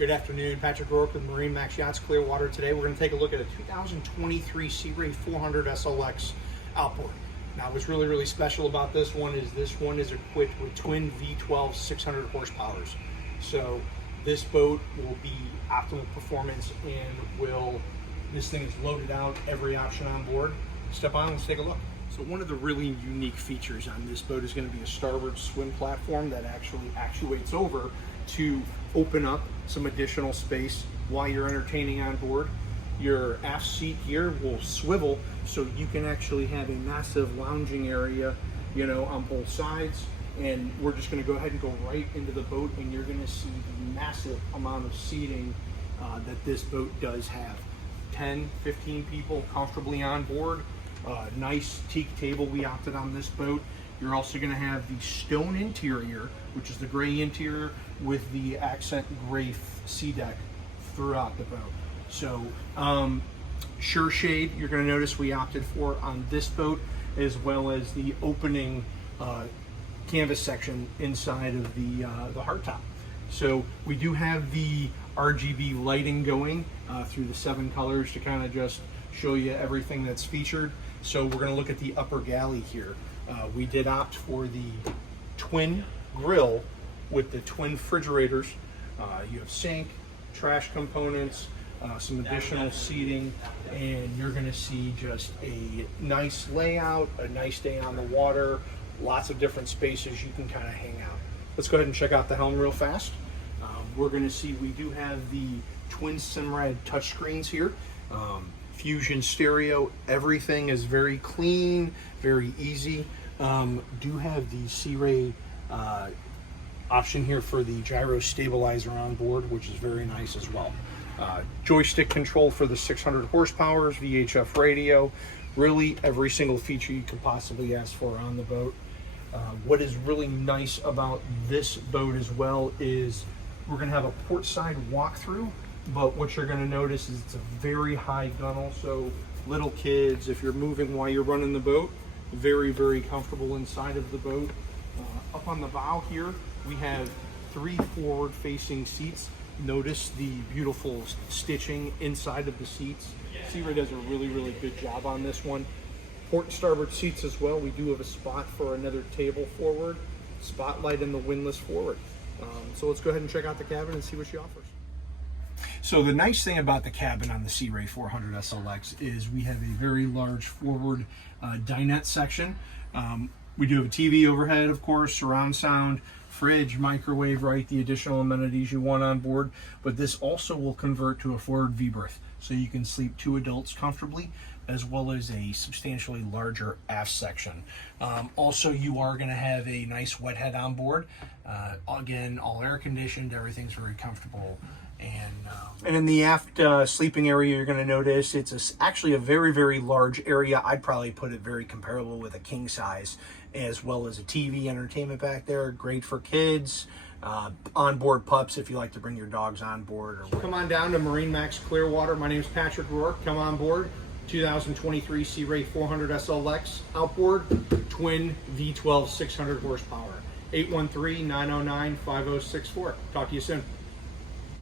Good afternoon, Patrick Rourke with MarineMax Yachts Clearwater. Today we're going to take a look at a 2023 Sea Ray 400 SLX outboard. Now what's really special about this one is equipped with twin V12 600 horsepowers. So this boat will be optimal performance and this thing is loaded out, every option on board. Step on, let's take a look. So one of the really unique features on this boat is going to be a starboard swim platform that actually actuates over to open up some additional space while you're entertaining on board. Your aft seat here will swivel so you can actually have a massive lounging area, on both sides. And we're just going to go ahead and go right into the boat, and you're going to see the massive amount of seating that this boat does have. 10, 15 people comfortably on board. Nice teak table we opted on this boat. You're also going to have the stone interior, which is the gray interior with the accent gray sea deck throughout the boat. So sure shade you're going to notice we opted for on this boat, as well as the opening canvas section inside of the hardtop. So we do have the RGB lighting going through the 7 colors to kind of just show you everything that's featured. So we're going to look at the upper galley here. We did opt for the twin grill with the twin refrigerators. You have sink, trash components, some additional seating, and you're going to see just a nice layout, a nice day on the water, lots of different spaces you can kind of hang out. Let's go ahead and check out the helm real fast. We're going to see we do have the twin Simrad touchscreens here. Fusion stereo, everything is very clean, very easy. Do have the Sea Ray option here for the gyro stabilizer on board, which is very nice as well. Joystick control for the 600 horsepower, VHF radio, really every single feature you could possibly ask for on the boat. What is really nice about this boat as well is we're going to have a port side walkthrough, but what you're going to notice is it's a very high gunnel, so little kids, if you're moving while you're running the boat, very comfortable inside of the boat. Up on the bow here, we have 3 forward-facing seats. Notice the beautiful stitching inside of the seats. Sea Ray does a really good job on this one. Port and starboard seats as well. We do have a spot for another table forward, spotlight in the windlass forward. So let's go ahead and check out the cabin and see what she offers. So the nice thing about the cabin on the Sea Ray 400 SLX is we have a very large forward dinette section. We do have a TV overhead, of course, surround sound, fridge, microwave, right, the additional amenities you want on board. But this also will convert to a forward V-berth, so you can sleep 2 adults comfortably, as well as a substantially larger aft section. Also, you are going to have a nice wet head on board. Again, all air conditioned, everything's very comfortable. And in the aft sleeping area, you're going to notice it's actually a very large area. I'd probably put it very comparable with a king size, as well as a TV entertainment back there. Great for kids, onboard pups if you like to bring your dogs on board. Come on down to MarineMax Clearwater. My name is Patrick Rourke. Come on board. 2023 Sea Ray 400 SLX outboard, twin V12 600 horsepower. 813-909-5064. Talk to you soon.